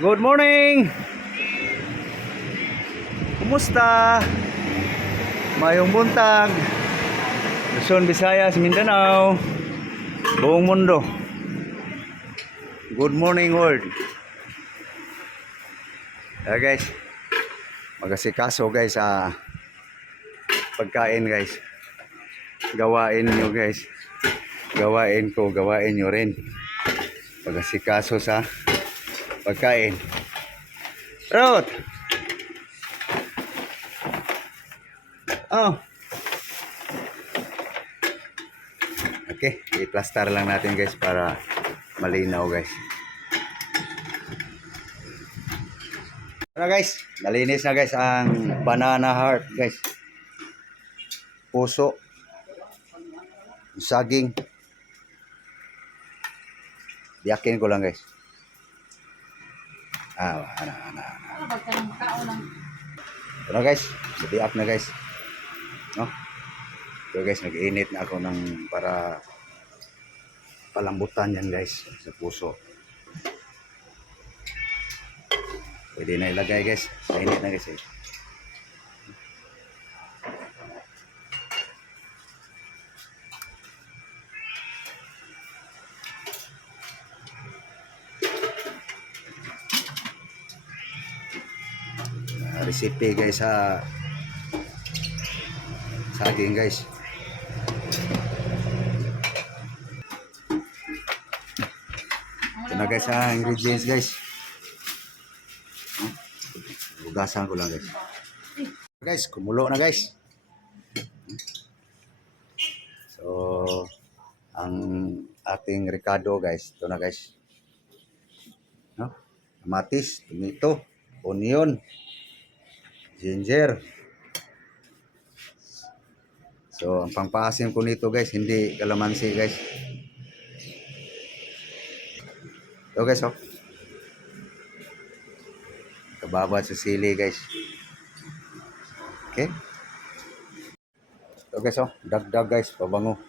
Good morning! Kumusta? Mayong buntag. Luzon, Visayas, Mindanao. Buong mundo. Good morning world. Guys, magasikaso guys sa pagkain guys. Gawain nyo guys. Gawain ko, gawain nyo rin. Magasikaso sa pagkain. Rot! Oh. Okay, i-plaster lang natin guys para malinaw guys. Ano guys, nalinis na guys ang banana heart guys. Puso, saging. Biyakin ko lang guys. Ano guys, biyak na guys. No? So guys, nag-init na ako ng para palambutan yan guys sa puso. Pwede na ilagay guys. Init na guys eh. Recipe guys sa saging guys. Ito na guys ang ingredients guys. Hugasan ko lang guys. Guys, kumulo na guys. So, ang ating ricado guys. Ito na guys. No? Kamatis, tomato, onion, ginger. So, ang pangpaasim ko nito guys, hindi kalamansi guys. Ito guys, oh. Kababad sa sili guys. Okay. Ito guys, oh. Dagdag guys, pabango.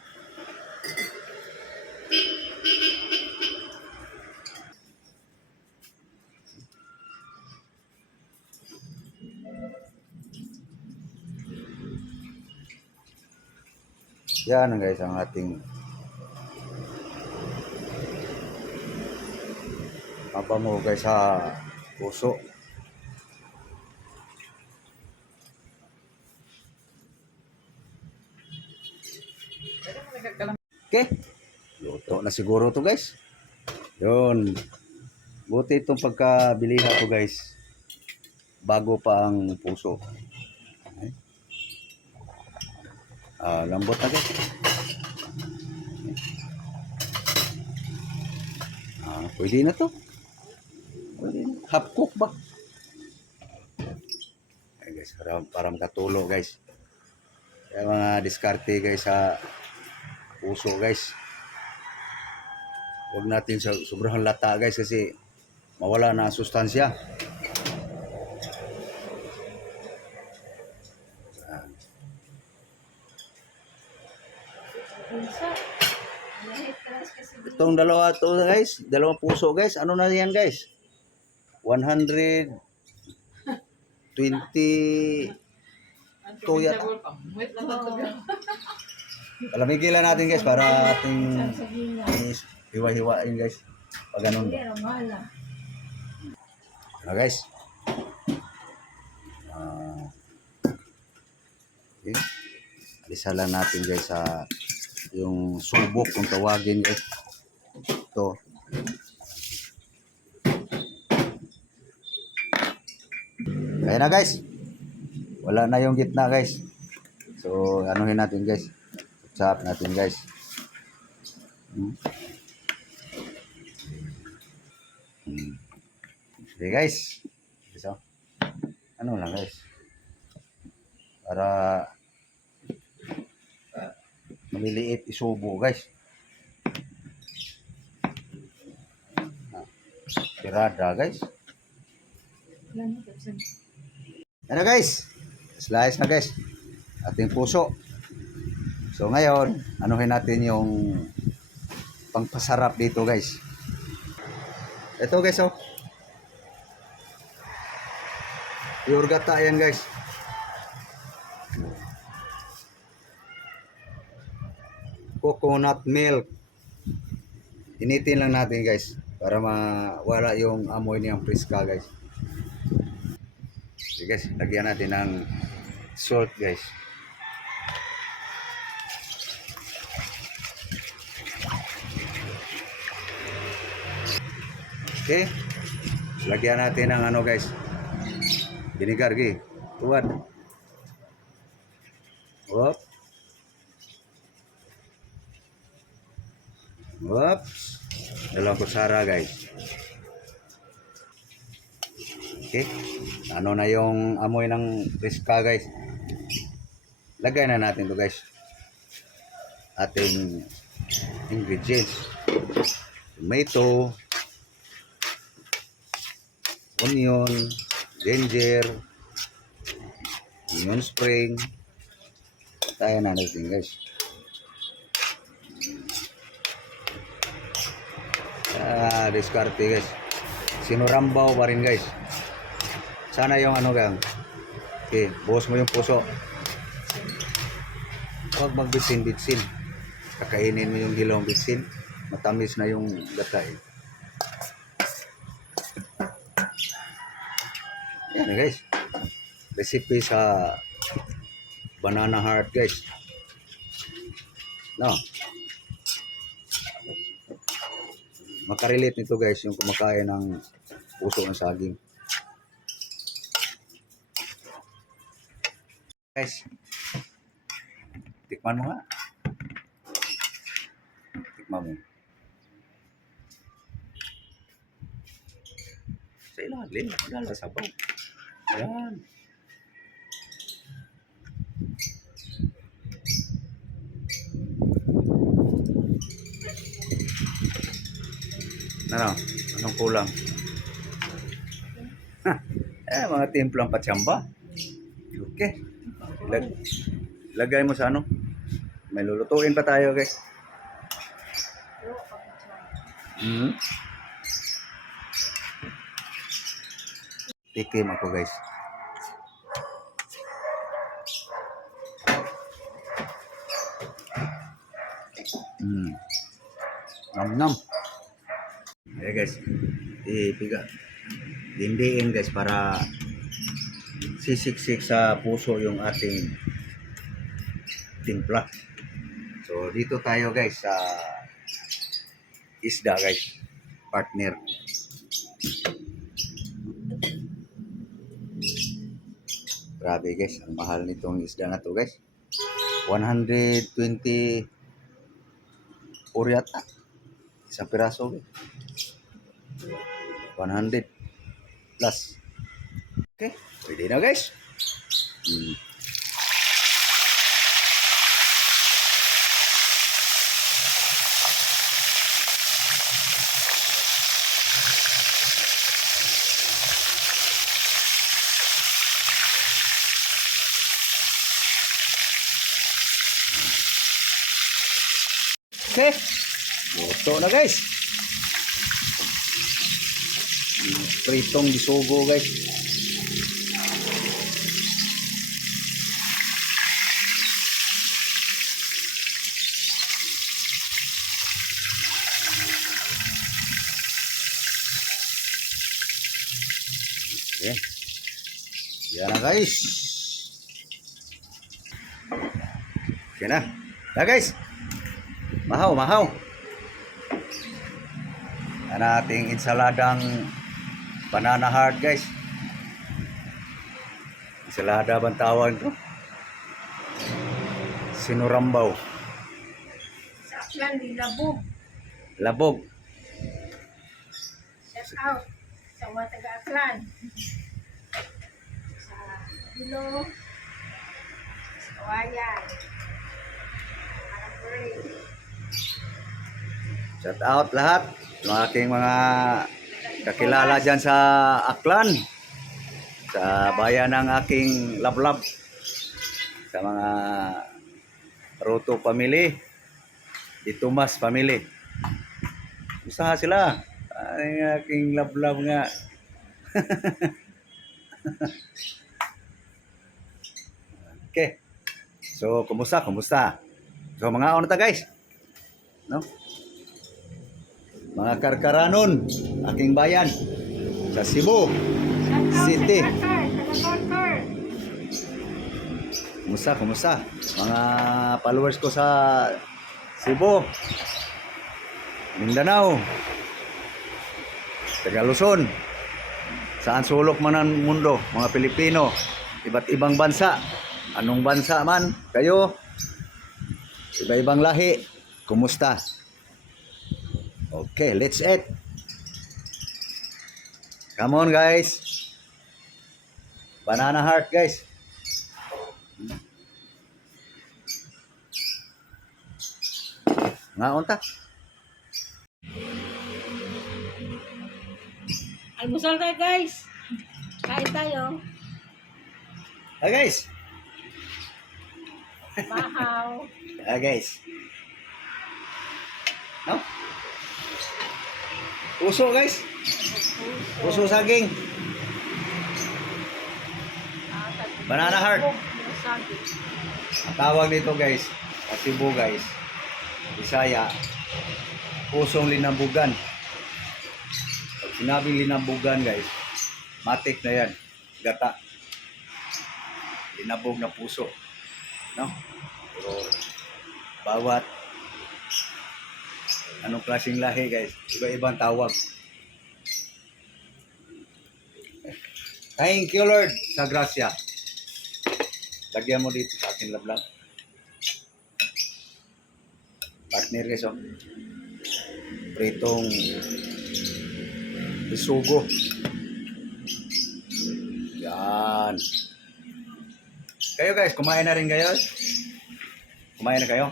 Yan guys ang ating mabango guys sa puso. Okay. Luto na siguro to guys. Yun. Buti itong pagkabilihan ko guys. Bago pa ang puso. Okay. Lambot na guys. Pwede na to. Pwede na. Half cook ba? Ay guys, para makatulo guys. Kaya mga diskarte guys sa puso guys. Huwag natin sa sobrang lata guys kasi mawala na ang sustansya. Itong dalawa to guys, dalawang puso guys. Ano na yan guys? 122 yata. Palamigilan natin guys para ating hiwa-hiwain guys. Pag ganun ba? Ano guys? Okay. Alisa lang natin guys sa yung subok kung tawagin guys. Ito. Kaya na guys. Wala na yung gitna guys. So anuhin natin guys. Chop natin guys. Okay guys. So, ano lang guys. Para maliliit isubo guys. Tirada guys. Ano guys? Slice na guys. Ating puso. So ngayon, anuhin natin yung pangpasarap dito guys. Ito guys, oh. Pure gata yan guys. Coconut milk. Initin lang natin guys para mawala yung amoy niyang priska guys. Okay guys, lagyan natin ng salt guys. Okay. Lagyan natin ng ano guys. Vinegar gi. Tuwad. Whoop. Whoops. 2 kutsara guys. Okay. Ano na yung amoy ng priska guys. Lagay na natin to guys. Ating ingredients. Tomato, onion, ginger, onion spring. Tayo na natin guys. Diskarte guys. Sinurambaw pa rin guys. Sana yung ano gang. Okay, buhos mo yung puso. Huwag magbitsin-bitsin. Kakainin mo yung gilawang bitsin. Matamis na yung gata eh. Yan guys. Recipe sa banana heart guys. No. Makarelate nito guys yung kumakain ng puso ng saging. Guys. Tikman mo nga. Tikman mo. Sa ilalim. Wala sabaw. Yan. Ano? Anong kulang? Mga timplang patsamba. Okay. Lagay mo sa ano? May lulutuin pa tayo, guys. Tikim ako, guys. Nam-nam. Okay, guys. Ipiga. Dindiin, guys, para sisiksik sa puso yung ating timpla. So, dito tayo, guys, sa isda, guys. Partner. Grabe, guys. Ang mahal nitong isda na to, guys. 120 yata. Isang piraso, guys. 100 plus. Okay. Pwede na, guys. Okay. Luto na, guys. Pritong bisugo, guys. Okay. Yan na, guys. Okay na. Na, guys. Mahaw, mahaw. Yan ating insaladang banana heart, guys. Insalada bang tawag ito? Sinurambaw. Sa Aklan, di Labog. Labog. Shout out sa mga taga-Aklan. Sa Bilo. Sa Kawayan. Marapuri. Shout out lahat ng aking mga kakilala dyan sa Aklan, sa bayan ng aking lablab, sa mga Roto family, di Tomas family. Gusto sila? Ang aking lablab nga. Okay. So, kumusta? So, mga ano ta guys? No? Mga karkaranon, aking bayan sa Cebu City. Kumusta? Mga followers ko sa Cebu, Mindanao, taga Luzon, saan sulok man ang mundo, mga Pilipino, iba't ibang bansa, anong bansa man kayo, iba-ibang lahi, kumusta? Okay, let's eat. Come on guys. Banana heart guys. Ngaon ta? Almusal tayo guys. Kain tayo. Hi guys. Bahaw. Hi guys. No? Puso guys. Puso saging. Banana heart. Ang tawag nito guys, sa Cebu guys, Bisaya, pusong linambugan. Pag sinabing linambugan guys, matik na yan, gata. Linabog na puso. No? Pero bawat anong klaseng lahi guys, iba-ibang tawag. Thank you Lord sa grasya. Lagyan mo dito sa akin lablang. Partner guys, oh. Pritong isugo. Yan. Kayo guys, kumain na rin kayo? Kumain na kayo?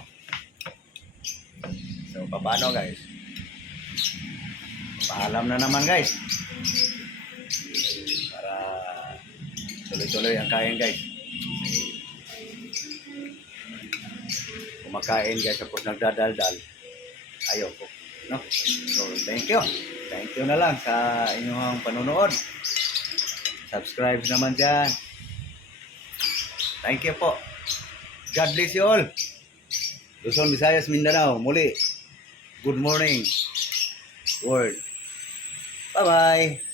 So, paano guys? Paalam na naman guys. Para tuloy-tuloy ang kain guys. Kumakain guys tapos nagdadaldal, ayaw ko, no? So thank you na lang sa inyong panonood. Subscribe naman dyan. Thank you po. God bless you all. Luzon, Visayas, Mindanao, muli good morning world. Bye bye.